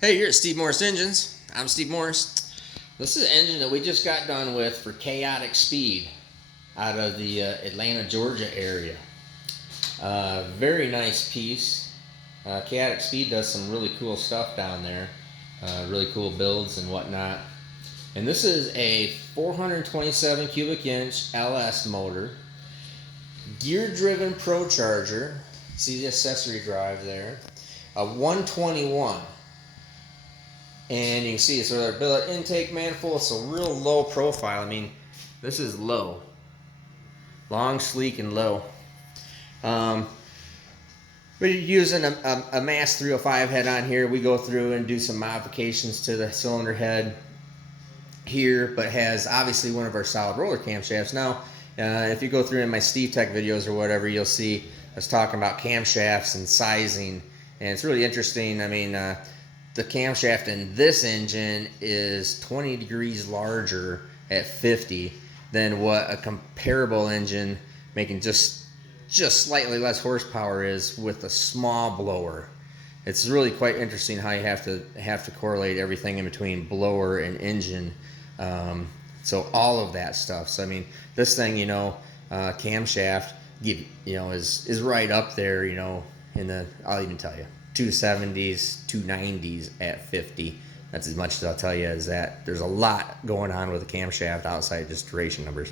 Hey, you're at Steve Morris Engines. I'm Steve Morris. This is an engine that we just got done with for Kaotic Speed out of the Atlanta, Georgia area. Very nice piece. Kaotic Speed does some really cool stuff down there. Really cool builds and whatnot. And this is a 427 cubic inch LS motor. Gear driven Procharger. See the accessory drive there. A 121. And you can see it's our billet intake manifold. It's a real low profile. I mean, this is low. Long, sleek, and low. We're using a Mass 305 head on here. We go through and do some modifications to the cylinder head here, but has obviously one of our solid roller camshafts. Now, if you go through in my Steve Tech videos or whatever, you'll see us talking about camshafts and sizing. And it's really interesting. I mean, the camshaft in this engine is 20 degrees larger at 50 than what a comparable engine making just slightly less horsepower is with a small blower. It's really quite interesting how you have to correlate everything in between blower and engine. So all of that stuff. So I mean, this thing, camshaft, is right up there, in the, I'll even tell you, 270s, 290s at 50. That's as much as I'll tell you is that there's a lot going on with the camshaft outside just duration numbers.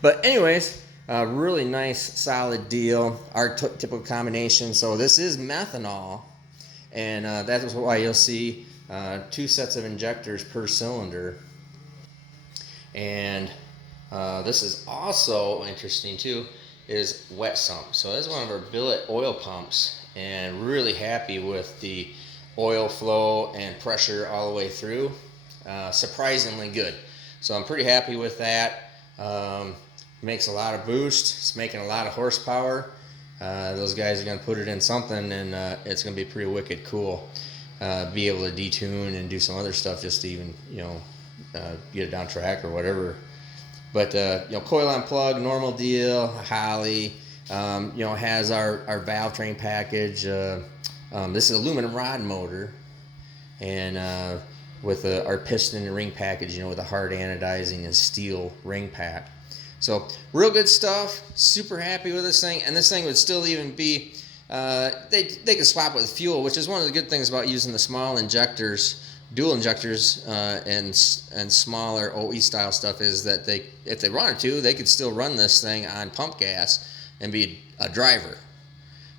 But anyways, really nice, solid deal. Our typical combination. So this is methanol, and that is why you'll see 2 sets of injectors per cylinder. And this is also interesting too, is wet sump. So this is one of our billet oil pumps, and really happy with the oil flow and pressure all the way through. Surprisingly good. So I'm pretty happy with that. Makes a lot of boost. It's making a lot of horsepower. Those guys are going to put it in something, and it's going to be pretty wicked cool. Be able to detune and do some other stuff just to even, get it down track or whatever. But coil on plug, normal deal. Holley, has our valve train package. This is aluminum rod motor, and with our piston and ring package, with a hard anodizing and steel ring pack. So real good stuff. Super happy with this thing, and this thing would still even be. They could swap with fuel, which is one of the good things about using the small injectors. Dual injectors and smaller OE style stuff is that if they wanted to, they could still run this thing on pump gas and be a driver.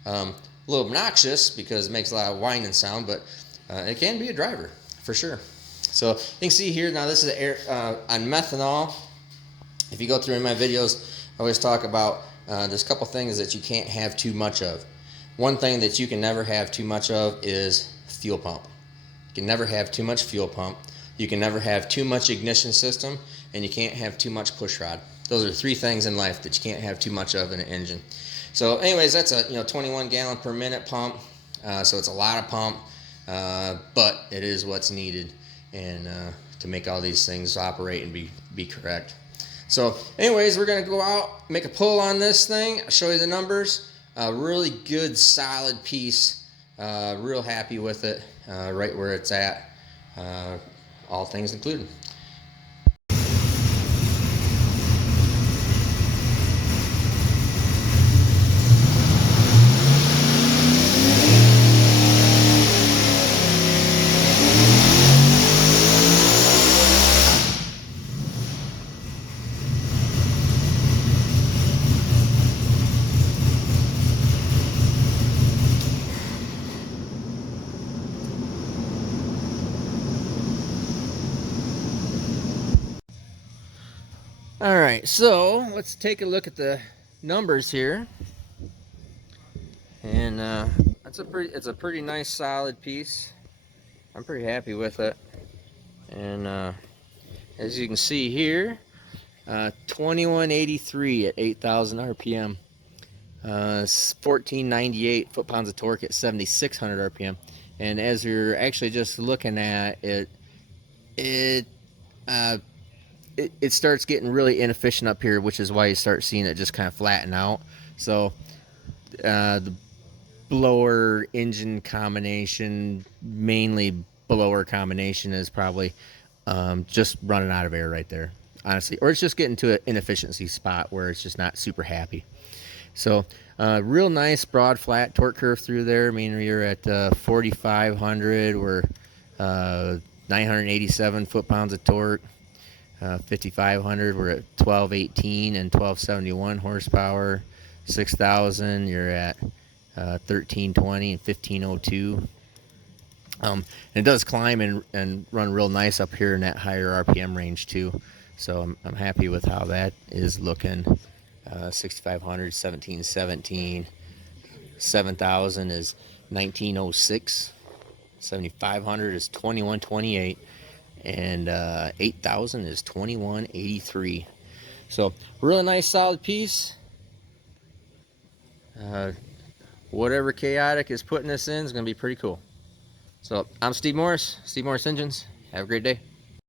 A little obnoxious because it makes a lot of whining sound, but it can be a driver for sure. So you can see here now this is air on methanol. If you go through in my videos, I always talk about there's a couple things that you can't have too much of. One thing that you can never have too much of is fuel pump. You can never have too much fuel pump. You can never have too much ignition system, and you can't have too much push rod. Those are 3 things in life that you can't have too much of in an engine. So anyways, that's a 21 gallon per minute pump. So it's a lot of pump, but it is what's needed and to make all these things operate and be correct. So anyways, we're going to go out, make a pull on this thing. I'll show you the numbers. Really good, solid piece. Real happy with it, right where it's at, all things included. All right, so let's take a look at the numbers here, and it's a pretty nice solid piece. I'm pretty happy with it, and as you can see here, 2183 at 8,000 RPM, 1498 foot-pounds of torque at 7,600 RPM, and as you're actually just looking at it, it starts getting really inefficient up here, which is why you start seeing it just kind of flatten out. So the blower engine combination, mainly blower combination is probably just running out of air right there, honestly, or it's just getting to an inefficiency spot where it's just not super happy. So real nice broad flat torque curve through there. I mean, you're at 4,500. We're 987 foot-pounds of torque. 5,500, we're at 1218 and 1271 horsepower. 6,000, you're at 1320 and 1502. And it does climb and run real nice up here in that higher RPM range too. So I'm happy with how that is looking. 6,500, 1717. 7,000 is 1906. 7,500 is 2128. And 8,000 is 2183. So really nice solid piece. Whatever Kaotic is putting this in is going to be pretty cool. So I'm Steve Morris, Steve Morris Engines. Have a great day.